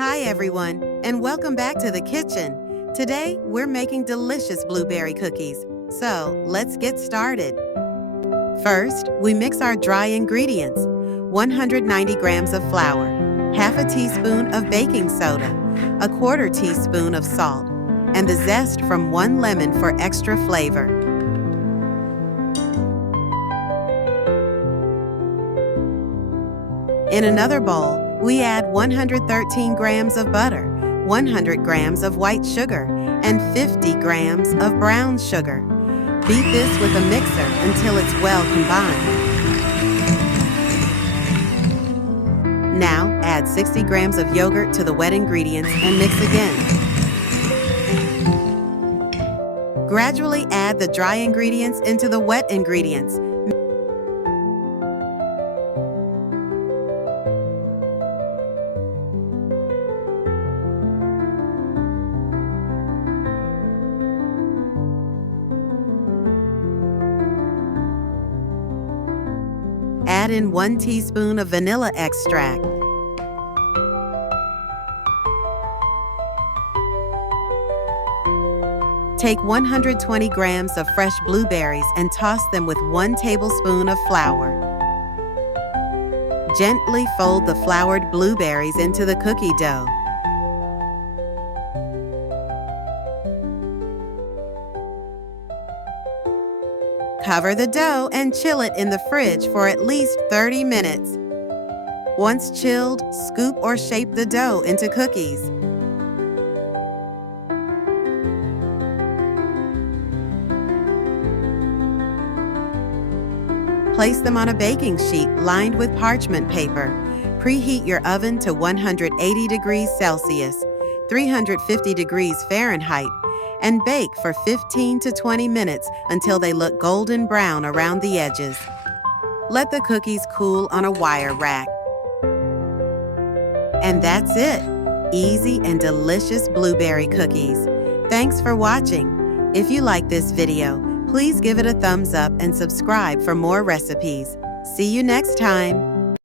Hi everyone, and welcome back to the kitchen. Today, we're making delicious blueberry cookies, so let's get started. First, we mix our dry ingredients: 190 grams of flour, half a teaspoon of baking soda, a quarter teaspoon of salt, and the zest from 1 lemon for extra flavor. In another bowl, we add 113 grams of butter, 100 grams of white sugar, and 50 grams of brown sugar. Beat this with a mixer until it's well combined. Now, add 60 grams of yogurt to the wet ingredients and mix again. Gradually add the dry ingredients into the wet ingredients. Add in 1 teaspoon of vanilla extract. Take 120 grams of fresh blueberries and toss them with 1 tablespoon of flour. Gently fold the floured blueberries into the cookie dough. Cover the dough and chill it in the fridge for at least 30 minutes. Once chilled, scoop or shape the dough into cookies. Place them on a baking sheet lined with parchment paper. Preheat your oven to 180 degrees Celsius, 350 degrees Fahrenheit, and bake for 15 to 20 minutes until they look golden brown around the edges. Let the cookies cool on a wire rack. And that's it! Easy and delicious blueberry cookies. Thanks for watching. If you like this video, please give it a thumbs up and subscribe for more recipes. See you next time!